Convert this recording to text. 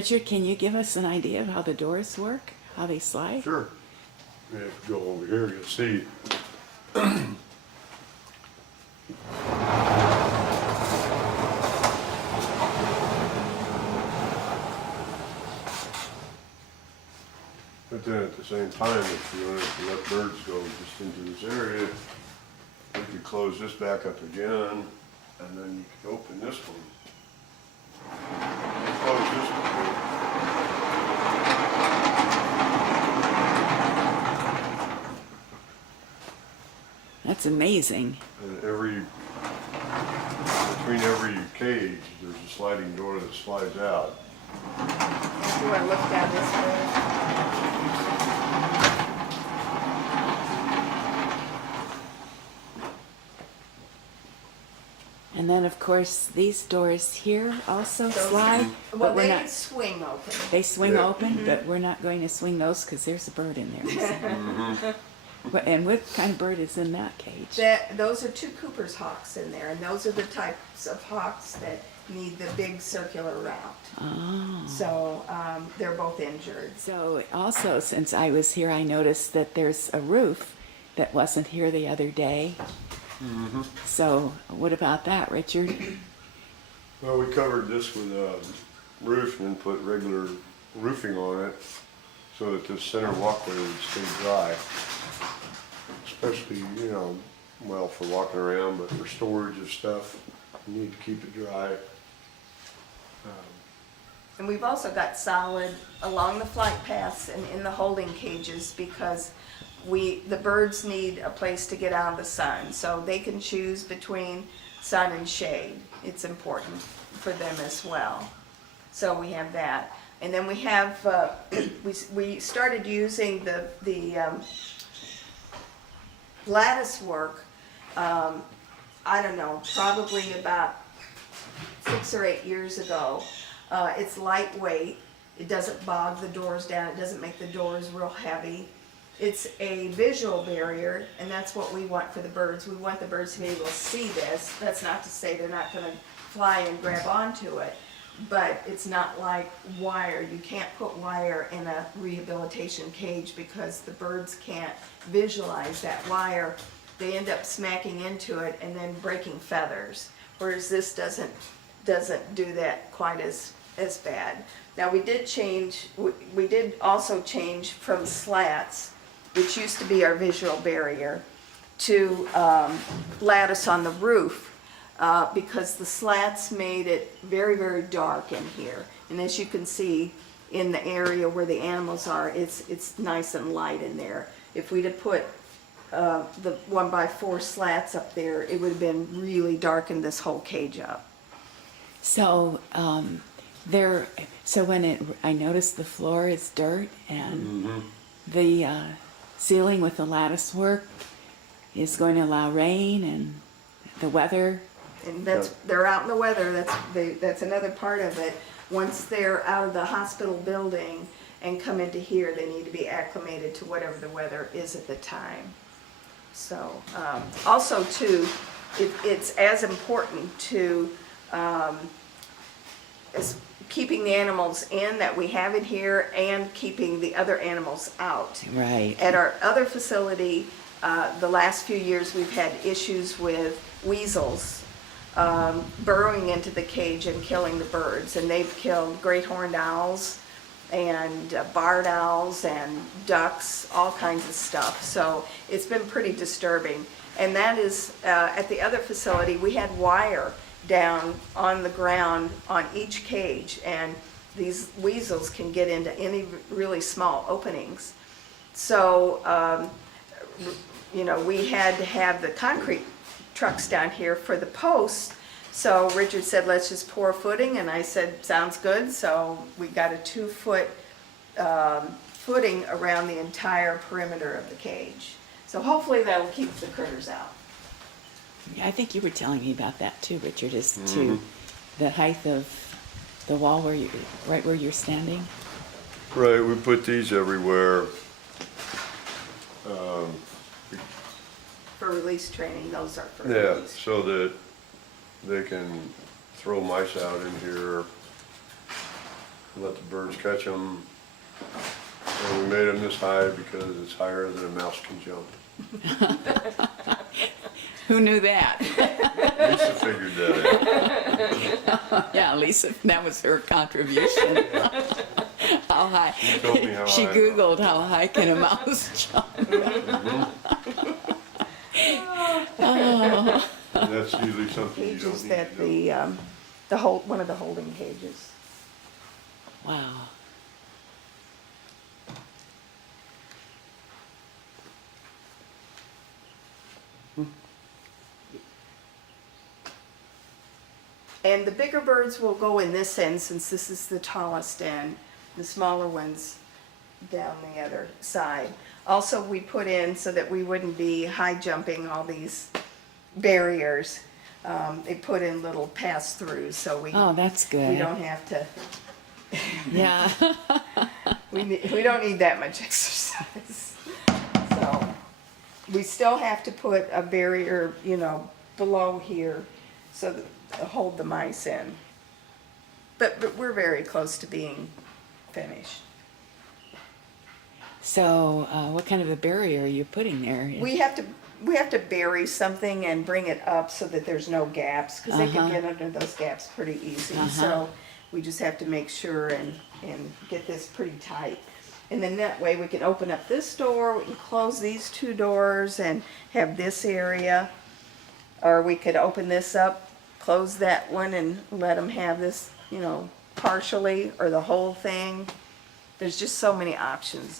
Richard, can you give us an idea of how the doors work, how they slide? Sure. If you go over here, you'll see. But then at the same time, if you wanted to let birds go just into this area, you could close this back up again, and then you could open this one. Close this one. That's amazing. And between every cage, there's a sliding door that slides out. You want to look down this way? And then, of course, these doors here also slide. Well, but we're they not, swing open. they swing Yeah. open, but we're not going to swing those because there's a bird in there. And what kind of bird is in that cage? Those are two Cooper's hawks in there, and those are the types of hawks that need the big circular route. Oh. So they're both injured. So also, since I was here, I noticed that there's a roof that wasn't here the other day. So what about that, Richard? Well, we covered this with a roof and then put regular roofing on it so that the center walkway would stay dry. Especially, well, for walking around, but for storage of stuff, you need to keep it dry. And we've also got solid along the flight paths and in the holding cages because the birds need a place to get out of the sun. So they can choose between sun and shade. It's important for them as well. So we have that. And then we have, we started using the lattice work, I don't know, probably about 6 or 8 years ago. It's lightweight, it doesn't bog the doors down, it doesn't make the doors real heavy. It's a visual barrier, and that's what we want for the birds. We want the birds to be able to see this. That's not to say they're not going to fly and grab onto it, but it's not like wire. You can't put wire in a rehabilitation cage because the birds can't visualize that wire. They end up smacking into it and then breaking feathers, whereas this doesn't do that quite as bad. Now we did also change from slats, which used to be our visual barrier, to lattice on the roof because the slats made it very, very dark in here. And as you can see in the area where the animals are, it's nice and light in there. If we'd have put the 1x4 slats up there, it would have been really darkened this whole cage up. So I noticed the floor is dirt and the ceiling with the lattice work is going to allow rain and the weather. And they're out in the weather. That's another part of it. Once they're out of the hospital building and come into here, they need to be acclimated to whatever the weather is at the time. So also too, it's as important to as keeping the animals in that we have it here and keeping the other animals out. Right. At our other facility, the last few years we've had issues with weasels burrowing into the cage and killing the birds, and they've killed great horned owls and barred owls and ducks, all kinds of stuff. So it's been pretty disturbing. And that is, at the other facility, we had wire down on the ground on each cage, and these weasels can get into any really small openings. So, we had to have the concrete trucks down here for the posts. So Richard said, let's just pour footing, and I said, sounds good. So we got a 2-foot footing around the entire perimeter of the cage. So hopefully that'll keep the critters out. Yeah, I think you were telling me about that too, Richard, as to the height of the wall right where you're standing. Right, we put these everywhere. For release training, those are for Yeah, release. so that they can throw mice out in here. let the birds catch them. And we made them this high because it's higher than a mouse can jump. Who knew that? Lisa figured that out. Yeah, Lisa, that was her contribution. How high? She told me how She high. Googled how high can a mouse jump. And that's usually something you don't Cages need that to do. one of the holding cages. Wow. And the bigger birds will go in this end since this is the tallest end. The smaller ones down the other side. Also, we put in so that we wouldn't be high jumping all these barriers. They put in little pass-throughs so we Oh, that's good. we don't have to. Yeah. We don't need that much exercise. So we still have to put a barrier, you know, below here so that to hold the mice in. But we're very close to being finished. So, what kind of a barrier are you putting there? We have to bury something and bring it up so that there's no gaps because they can get under those gaps pretty easy. So we just have to make sure and get this pretty tight. And then that way we can open up this door, we can close these two doors and have this area. Or we could open this up, close that one and let them have this, you know, partially or the whole thing. There's just so many options.